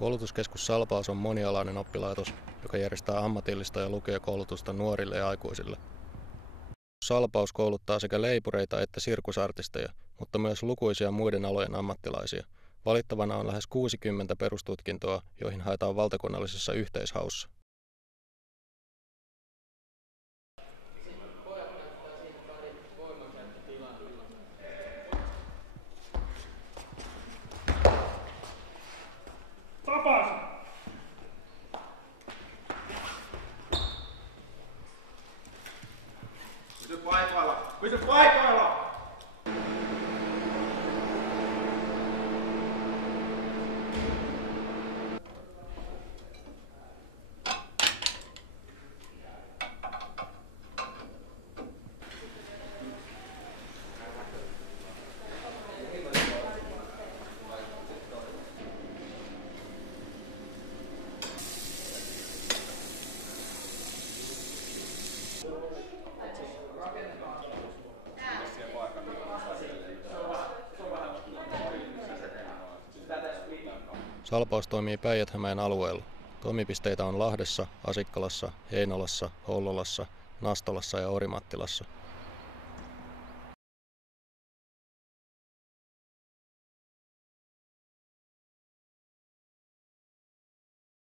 Koulutuskeskus Salpaus on monialainen oppilaitos, joka järjestää ammatillista ja lukiokoulutusta nuorille ja aikuisille. Salpaus kouluttaa sekä leipureita että sirkusartisteja, mutta myös lukuisia muiden alojen ammattilaisia. Valittavana on lähes 60 perustutkintoa, joihin haetaan valtakunnallisessa yhteishaussa. Pysy paikoilla! Pysy paikoilla! Salpaus toimii Päijät-Hämeen alueella. Toimipisteitä on Lahdessa, Asikkalassa, Heinolassa, Hollolassa, Nastolassa ja Orimattilassa.